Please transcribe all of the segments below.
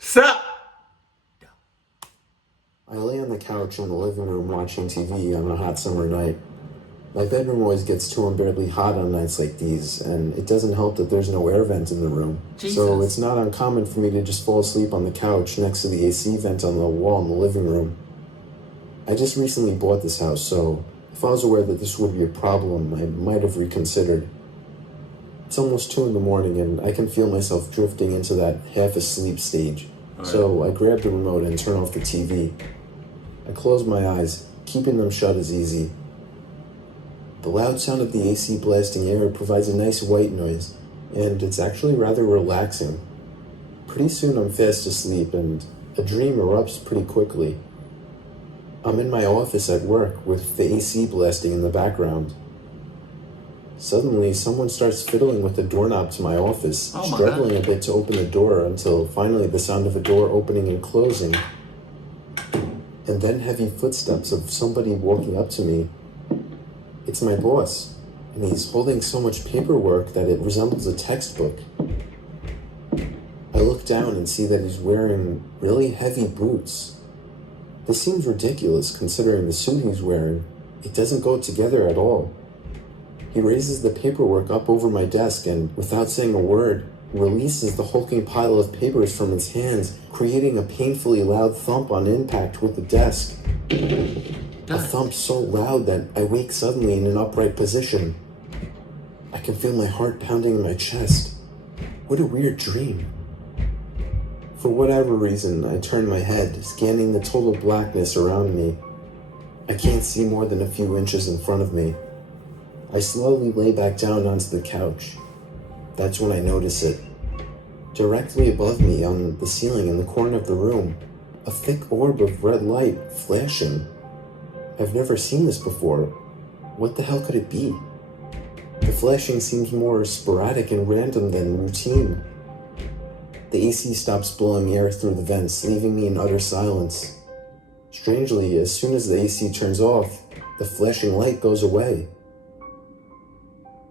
Sup? I lay on the couch in the living room watching TV on a hot summer night. My bedroom always gets too unbearably hot on nights like these, and it doesn't help that there's no air vent in the room. Jesus. So it's not uncommon for me to just fall asleep on the couch next to the AC vent on the wall in the living room. I just recently bought this house, so if I was aware that this would be a problem, I might have reconsidered. It's almost 2 in the morning, and I can feel myself drifting into that half-asleep stage. Right. So I grab the remote and turn off the TV. I close my eyes. Keeping them shut is easy. The loud sound of the AC blasting air provides a nice white noise, and it's actually rather relaxing. Pretty soon I'm fast asleep, and a dream erupts pretty quickly. I'm in my office at work with the AC blasting in the background. Suddenly, someone starts fiddling with the doorknob to my office, struggling a bit to open the door until finally the sound of a door opening and closing. And then heavy footsteps of somebody walking up to me. It's my boss, and he's holding so much paperwork that it resembles a textbook. I look down and see that he's wearing really heavy boots. This seems ridiculous considering the suit he's wearing. It doesn't go together at all. He raises the paperwork up over my desk and, without saying a word, releases the hulking pile of papers from his hands, creating a painfully loud thump on impact with the desk. A thump so loud that I wake suddenly in an upright position. I can feel my heart pounding in my chest. What a weird dream. For whatever reason, I turn my head, scanning the total blackness around me. I can't see more than a few inches in front of me. I slowly lay back down onto the couch. That's when I notice it. Directly above me on the ceiling in the corner of the room, a thick orb of red light flashing. I've never seen this before. What the hell could it be? The flashing seems more sporadic and random than routine. The AC stops blowing air through the vents, leaving me in utter silence. Strangely, as soon as the AC turns off, the flashing light goes away.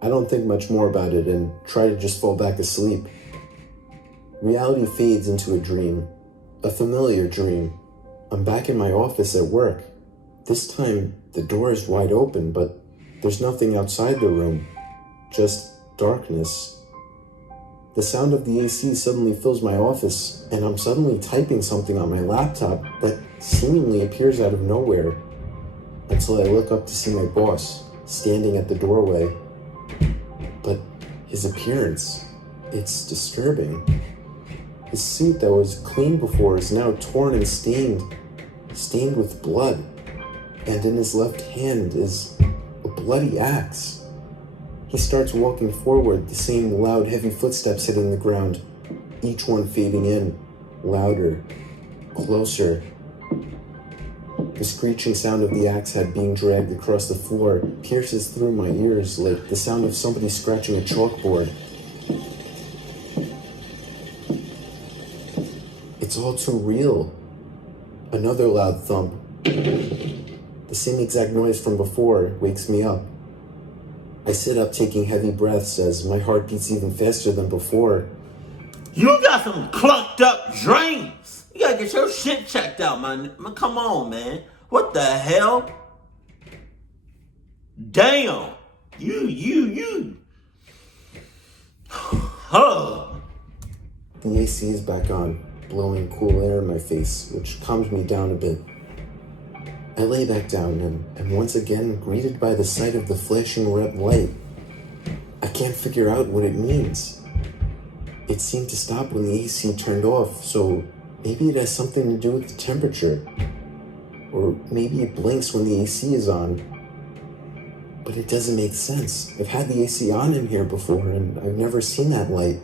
I don't think much more about it and try to just fall back asleep. Reality fades into a dream, a familiar dream. I'm back in my office at work. This time, the door is wide open, but there's nothing outside the room, just darkness. The sound of the AC suddenly fills my office, and I'm suddenly typing something on my laptop that seemingly appears out of nowhere, until I look up to see my boss standing at the doorway. But his appearance, it's disturbing. His suit that was clean before is now torn and stained with blood. And in his left hand is a bloody axe. He starts walking forward, the same loud, heavy footsteps hitting the ground, each one fading in, louder, closer. The screeching sound of the axe head being dragged across the floor pierces through my ears like the sound of somebody scratching a chalkboard. It's all too real. Another loud thump. The same exact noise from before wakes me up. I sit up taking heavy breaths as my heart beats even faster than before. You got some clunked up dreams. You gotta get your shit checked out, man. Come on, man. What the hell? Damn. You. Huh. The AC is back on, blowing cool air in my face, which calms me down a bit. I lay back down and am once again greeted by the sight of the flashing red light. I can't figure out what it means. It seemed to stop when the AC turned off, so maybe it has something to do with the temperature. Or maybe it blinks when the AC is on. But it doesn't make sense. I've had the AC on in here before, and I've never seen that light.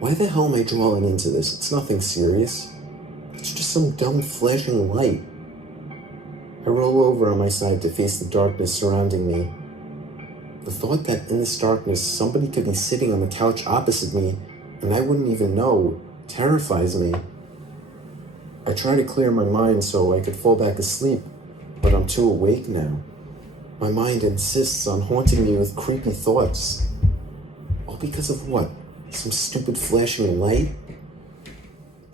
Why the hell am I dwelling into this? It's nothing serious. It's just some dumb flashing light. I roll over on my side to face the darkness surrounding me. The thought that in this darkness somebody could be sitting on the couch opposite me and I wouldn't even know terrifies me. I try to clear my mind so I could fall back asleep, but I'm too awake now. My mind insists on haunting me with creepy thoughts. All because of what? Some stupid flashing light?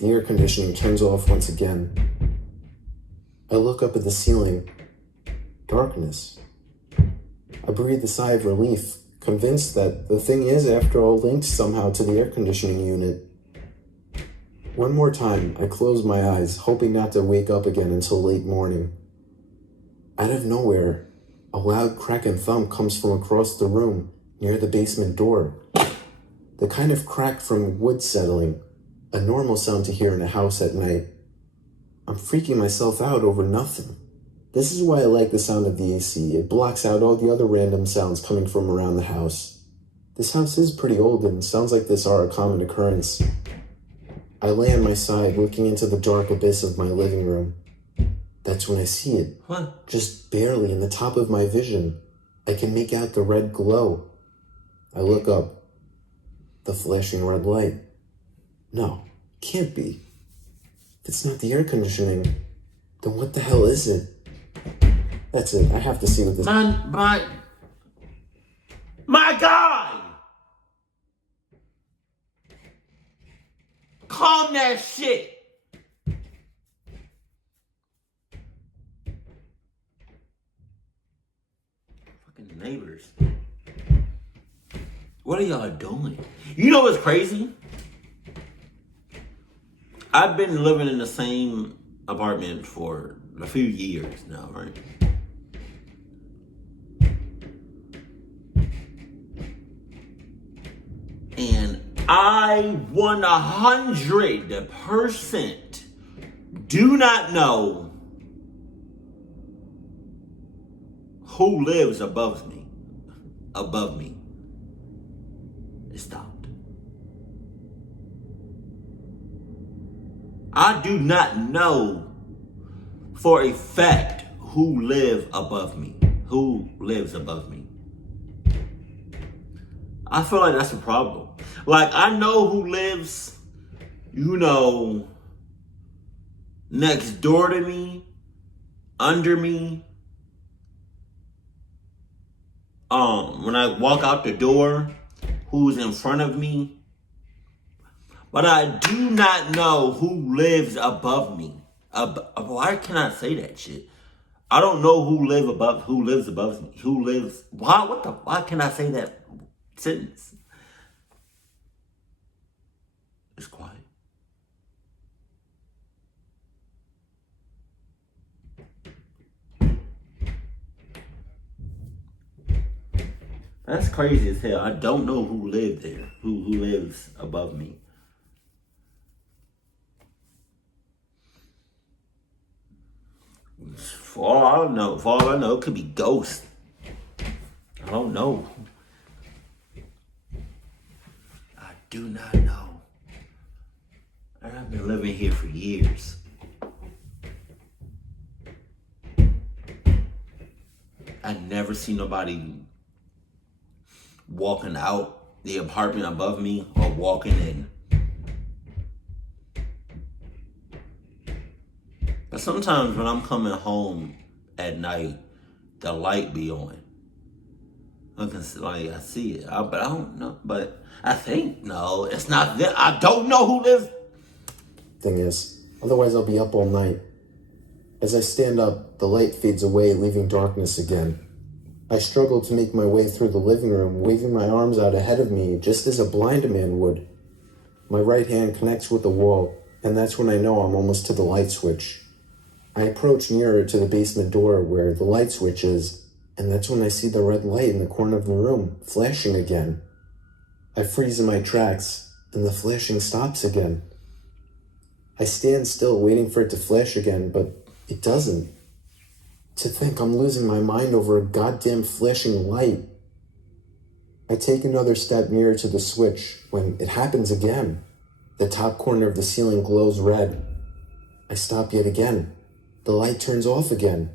the air conditioning turns off once again. I look up at the ceiling. Darkness. I breathe a sigh of relief, convinced that the thing is, after all, linked somehow to the air conditioning unit. One more time, I close my eyes, hoping not to wake up again until late morning. Out of nowhere, a loud crack and thump comes from across the room, near the basement door. The kind of crack from wood settling, a normal sound to hear in a house at night. I'm freaking myself out over nothing. This is why I like the sound of the AC. It blocks out all the other random sounds coming from around the house. This house is pretty old and sounds like this are a common occurrence. I lay on my side, looking into the dark abyss of my living room. That's when I see it. What? Just barely in the top of my vision. I can make out the red glow. I look up. The flashing red light. No, can't be. If it's not the air conditioning, then what the hell is it? That's it. I have to see what this... My guy! Calm that shit! Fucking neighbors. What are y'all doing? You know what's crazy? I've been living in the same apartment for a few years now, right? And I 100% do not know who lives above me. Above me. It stopped. I do not know for a fact who live above me. Who lives above me. I feel like that's a problem. Like, I know who lives, next door to me, under me. When I walk out the door, who's in front of me. But I do not know who lives above me. Why can I say that shit? I don't know who lives above me. Why can I say that sentence? It's quiet. That's crazy as hell. I don't know who lived there. Who lives above me. For all I know, it could be ghosts. I don't know. I do not know. And I've been living here for years. I never see nobody walking out the apartment above me or walking in. But sometimes when I'm coming home at night, the light be on. I see it, but I don't know. But I think, no, it's not them. I don't know who lives. Thing is, otherwise I'll be up all night. As I stand up, the light fades away, leaving darkness again. I struggle to make my way through the living room, waving my arms out ahead of me, just as a blind man would. My right hand connects with the wall, and that's when I know I'm almost to the light switch. I approach nearer to the basement door where the light switch is, and that's when I see the red light in the corner of the room, flashing again. I freeze in my tracks, and the flashing stops again. I stand still, waiting for it to flash again, but it doesn't. To think I'm losing my mind over a goddamn flashing light. I take another step nearer to the switch when it happens again. The top corner of the ceiling glows red. I stop yet again. The light turns off again.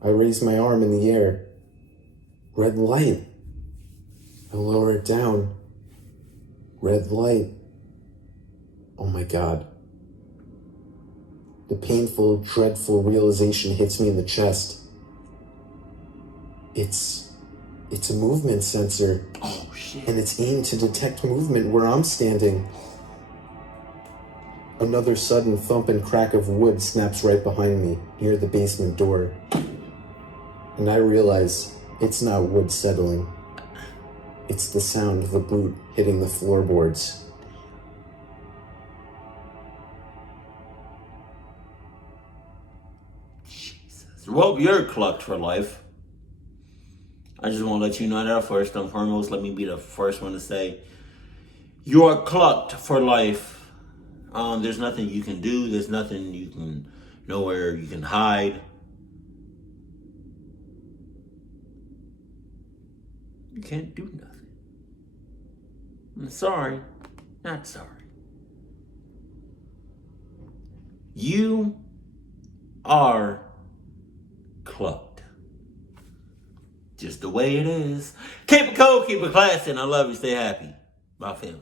I raise my arm in the air. Red light. I lower it down. Red light. Oh my God. The painful, dreadful realization hits me in the chest. It's a movement sensor. Oh, shit. And it's aimed to detect movement where I'm standing. Another sudden thump and crack of wood snaps right behind me, near the basement door. And I realize it's not wood settling. It's the sound of a boot hitting the floorboards. Jesus. Well, you're clucked for life. I just want to let you know that first and foremost. Let me be the first one to say, you are clucked for life. There's nothing you can do. There's nothing you can, nowhere you can hide. You can't do nothing. I'm sorry. Not sorry. You are clucked. Just the way it is. Keep it cool, keep it classy, and I love you. Stay happy. Bye, fam.